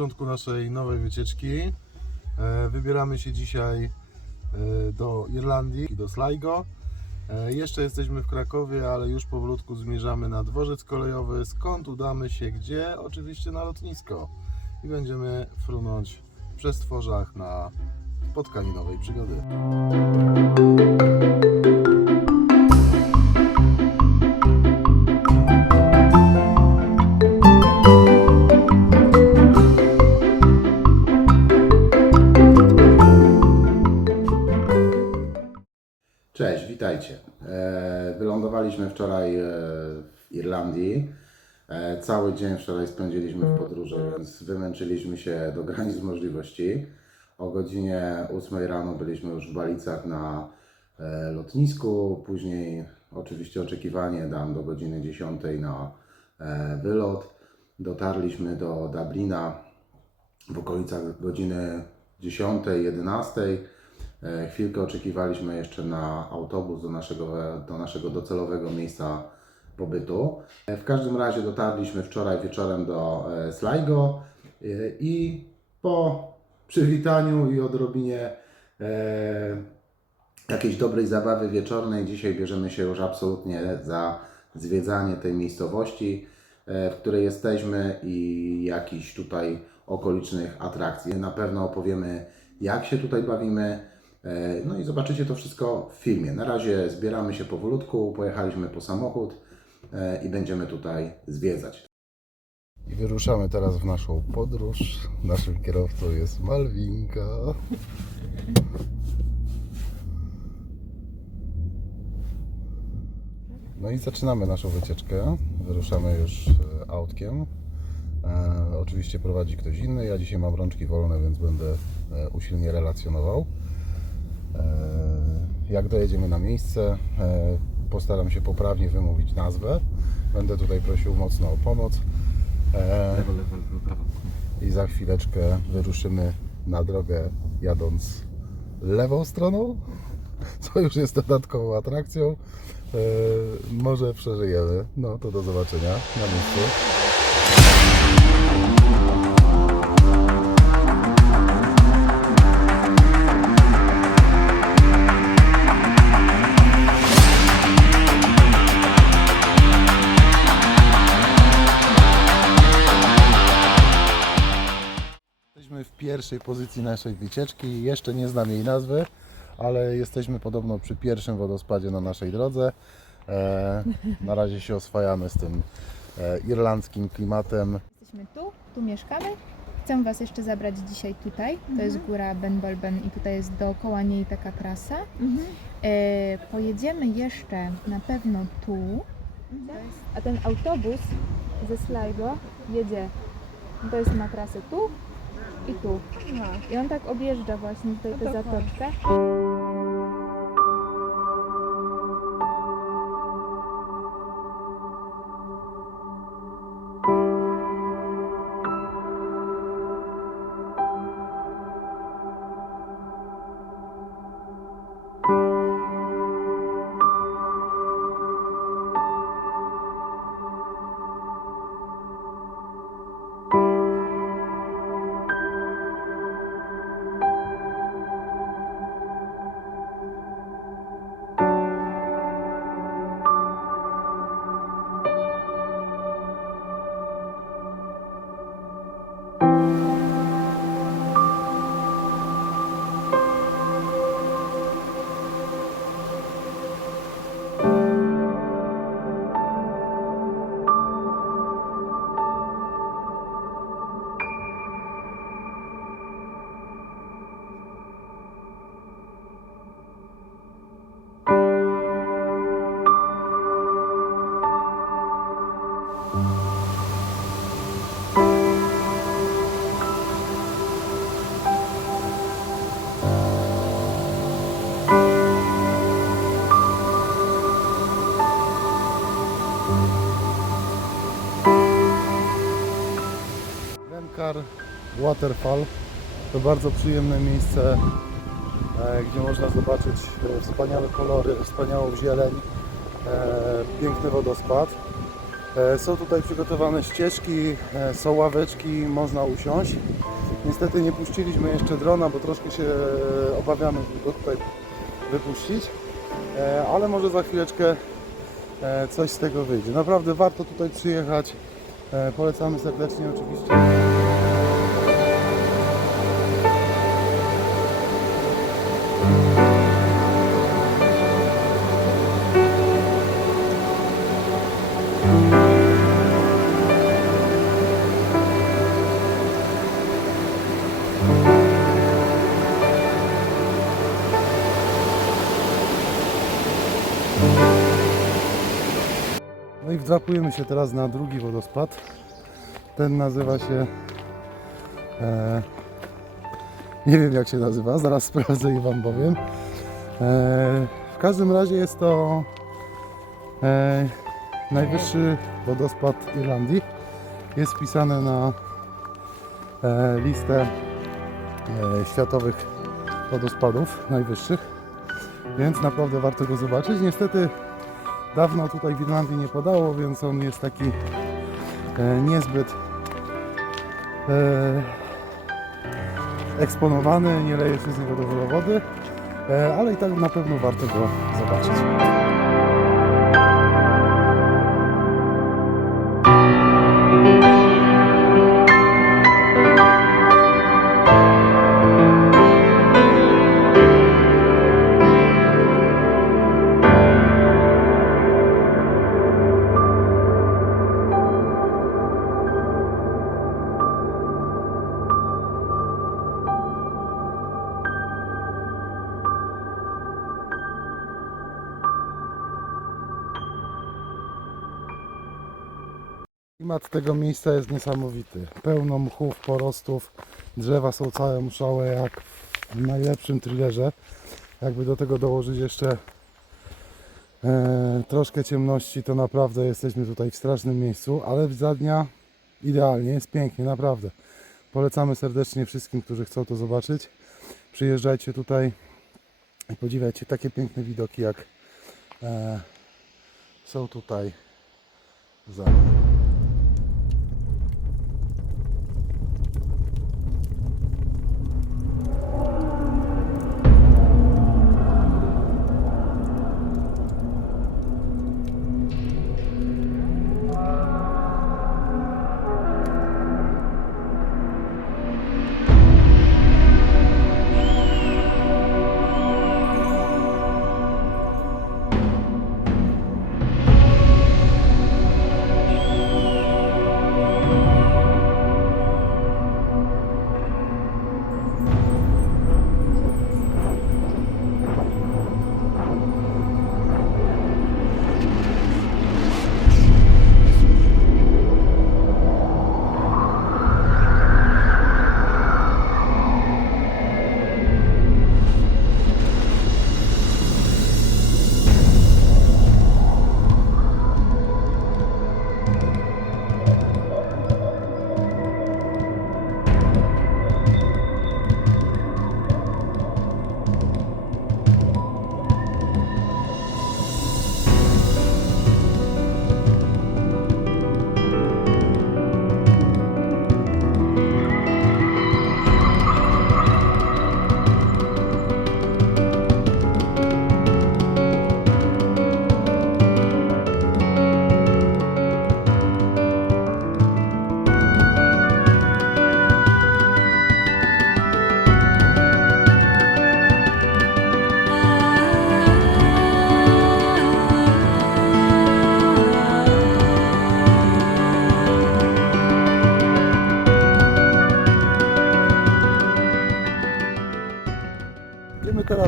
początku naszej nowej wycieczki. E, Wybieramy się dzisiaj e, do Irlandii, do Sligo. E, Jeszcze jesteśmy w Krakowie, ale już powolutku zmierzamy na dworzec kolejowy, skąd udamy się gdzie? Oczywiście na lotnisko. I będziemy frunąć w przestworzach na spotkanie nowej przygody. Cześć, witajcie. E, Wylądowaliśmy wczoraj e, w Irlandii. E, Cały dzień wczoraj spędziliśmy w podróży, więc wymęczyliśmy się do granic możliwości. O godzinie 8 rano byliśmy już w Balicach na lotnisku. Później oczywiście oczekiwanie dam do godziny 10 na wylot. Dotarliśmy do Dublina w okolicach godziny 10, 11. E, Chwilkę oczekiwaliśmy jeszcze na autobus do naszego, do naszego docelowego miejsca pobytu. E, W każdym razie dotarliśmy wczoraj wieczorem do e, Sligo e, i po przywitaniu i odrobinie e, jakiejś dobrej zabawy wieczornej, dzisiaj bierzemy się już absolutnie za zwiedzanie tej miejscowości, e, w której jesteśmy i jakichś tutaj okolicznych atrakcji. Na pewno opowiemy, jak się tutaj bawimy. E, No i zobaczycie to wszystko w filmie. Na razie zbieramy się powolutku, pojechaliśmy po samochód e, i będziemy tutaj zwiedzać. I wyruszamy teraz w naszą podróż. Naszym kierowcą jest Malwinka. No i zaczynamy naszą wycieczkę. Wyruszamy już e, autkiem. E, oczywiście prowadzi ktoś inny. Ja dzisiaj mam rączki wolne, więc będę usilnie relacjonował. E, jak dojedziemy na miejsce, e, postaram się poprawnie wymówić nazwę. Będę tutaj prosił mocno o pomoc. E, Lewo, lewo, lewo, prawo. i za chwileczkę wyruszymy na drogę jadąc lewą stroną, co już jest dodatkową atrakcją. Może przeżyjemy. No to do zobaczenia na miejscu. Pierwszej pozycji naszej wycieczki. Jeszcze nie znam jej nazwy, ale jesteśmy podobno przy pierwszym wodospadzie na naszej drodze. E, na razie się oswajamy z tym e, irlandzkim klimatem. Jesteśmy tu, tu mieszkamy. Chcę Was jeszcze zabrać dzisiaj tutaj. To jest góra Ben Bolben i tutaj jest dookoła niej taka trasa. E, pojedziemy jeszcze na pewno tu. A ten autobus ze Sligo jedzie. To jest ma trasę tu i tu. I on tak objeżdża właśnie tutaj tę zatoczkę. Glenkar Waterfall to bardzo przyjemne miejsce, e, gdzie można zobaczyć e, wspaniałe kolory, wspaniałą zieleń, e, piękny wodospad. Są tutaj przygotowane ścieżki, są ławeczki, można usiąść. Niestety nie puściliśmy jeszcze drona, bo troszkę się obawiamy go tutaj wypuścić, ale może za chwileczkę coś z tego wyjdzie. Naprawdę warto tutaj przyjechać. Polecamy serdecznie oczywiście. Wdrapujemy się teraz na drugi wodospad. Ten nazywa się. E, nie wiem jak się nazywa, zaraz sprawdzę i Wam powiem. E, w każdym razie jest to e, najwyższy wodospad Irlandii. Jest wpisany na e, listę e, światowych wodospadów najwyższych, więc naprawdę warto go zobaczyć. Niestety dawno tutaj w Irlandii nie padało, więc on jest taki e, niezbyt e, eksponowany, nie leje się z niego dużo wody, e, ale i tak na pewno warto go zobaczyć. Klimat tego miejsca jest niesamowity. Pełno mchów, porostów, drzewa są całe mszałe jak w najlepszym thrillerze. Jakby do tego dołożyć jeszcze e, troszkę ciemności, to naprawdę jesteśmy tutaj w strasznym miejscu, ale za dnia idealnie, jest pięknie, naprawdę. Polecamy serdecznie wszystkim, którzy chcą to zobaczyć. Przyjeżdżajcie tutaj i podziwiajcie takie piękne widoki, jak e, są tutaj za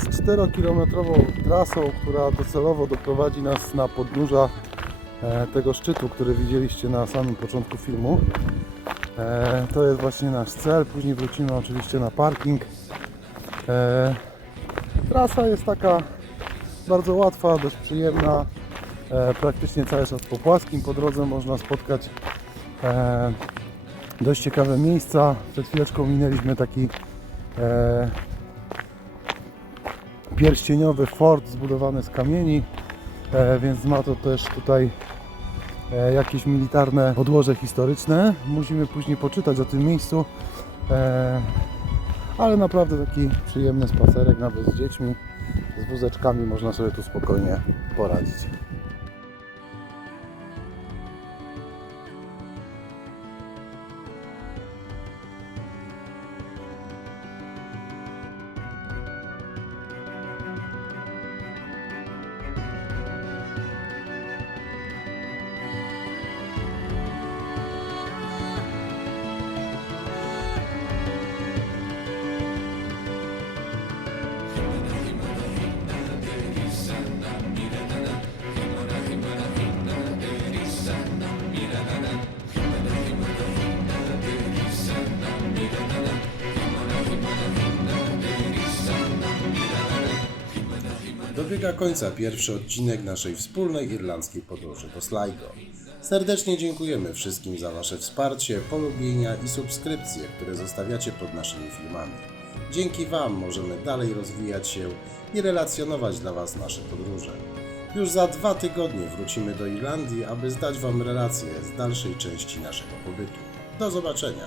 teraz 4-kilometrową trasą, która docelowo doprowadzi nas na podnóża e, tego szczytu, który widzieliście na samym początku filmu. E, To jest właśnie nasz cel. Później wrócimy oczywiście na parking. E, Trasa jest taka bardzo łatwa, dość przyjemna. Praktycznie cały czas po płaskim. Po drodze można spotkać dość ciekawe miejsca. Przed chwileczką minęliśmy taki pierścieniowy fort zbudowany z kamieni, e, więc ma to też tutaj e, jakieś militarne podłoże historyczne. Musimy później poczytać o tym miejscu. E, ale naprawdę taki przyjemny spacerek, nawet z dziećmi, z wózeczkami można sobie tu spokojnie poradzić. Dobiega końca pierwszy odcinek naszej wspólnej irlandzkiej podróży do Sligo. Serdecznie dziękujemy wszystkim za Wasze wsparcie, polubienia i subskrypcje, które zostawiacie pod naszymi filmami. Dzięki Wam możemy dalej rozwijać się i relacjonować dla Was nasze podróże. Już za dwa tygodnie wrócimy do Irlandii, aby zdać Wam relacje z dalszej części naszego pobytu. Do zobaczenia!